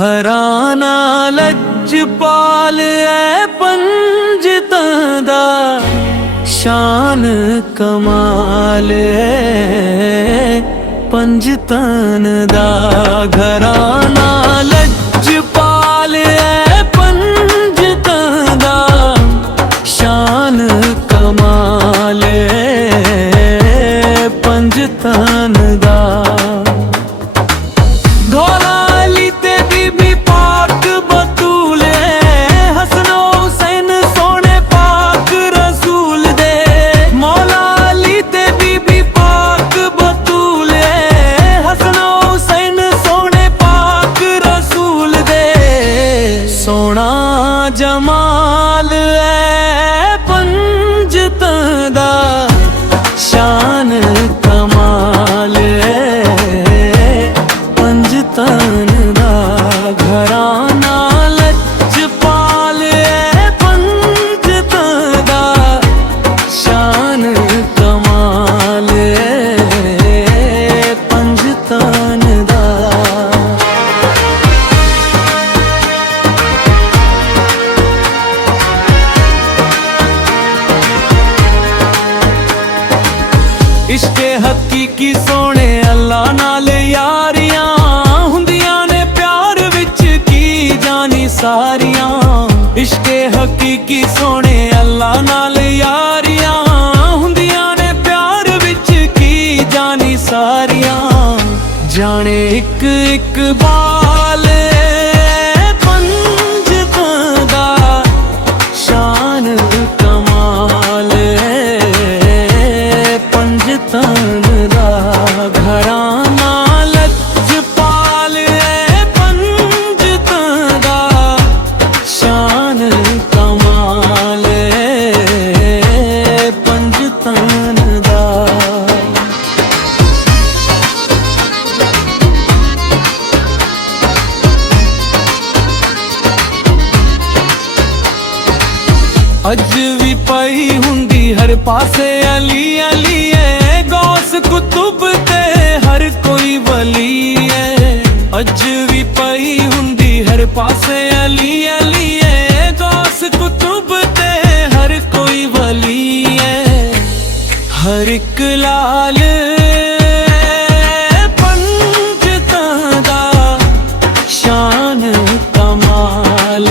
हराना लजपाल है पंजतां दा, शान कमाल है पंजतां दा। घराना लजपाल है पंजतां दा, शान कमाल है पंजतां दा। सोना जमाल है पंजतां दा, शान कमाल है पंजतां दा। घराना लजपाल है पंजतां दा, शान कमाल है पंजतां दा। इश्के हकीकी सोने अल्लाह नाल यारियां हुंदियां ने प्यार विच की जानी सारियां। इश्के हकीकी सोने अल्लाह नाल यारियां हुंदियां ने प्यार विच की जानी सारियां। जाने एक एक बाल पंजतां दा, शान कमाल पंजतां दा। घराना लजपाल है पंजतां दा, शान कमाल है पंजतां दा। अज भी पई हुंदी हर पासे अली अली है, गौस कुतुब ते हर कोई वली है। अज भी पई हुंदी हर पासे अली अली है, गौस कुतुब ते हर कोई वली है। हर एक लाल पंजतां दा, शान कमाल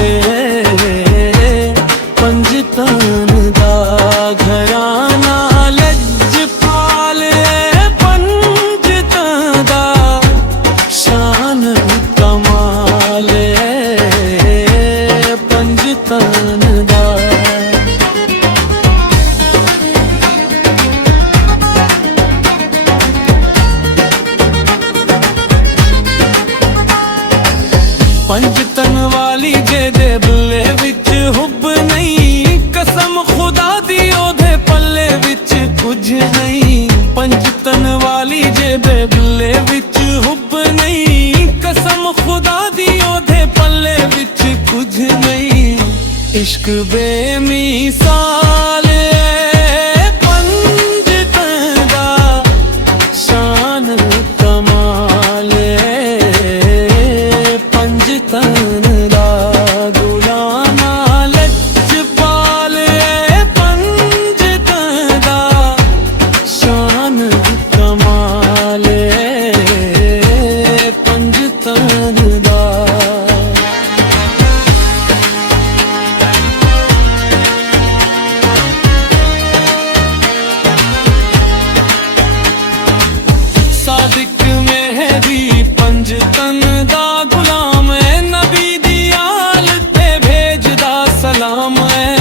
पंजतां दा। घराना लजपाल है पंजतां दा, शान कमाल है पंजतां दा। पंजतन वाली जेदे बुले विच हुब नहीं, कसम खुदा दी ओदे पल्ले विच कुछ नहीं। पंजतन वाली जेदे बुले विच हुब नहीं, कसम खुदा दी ओदे पल्ले विच कुछ नहीं। इश्क बेमिसाल है पंजतां दा, शान कमाल है पंजतां दा। गुलामा लजपाल है पंजतां दा, शान कमाल है पंजतां दा। सादिक मेहदी पंजतन दा गुलाम है, नबी दी आल ते भेजदा सलाम है।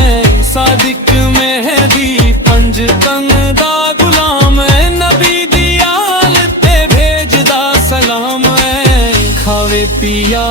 सादिक मेहदी पंजतन दा गुलाम है, नबी दी आल ते भेजदा सलाम है। खावे पिया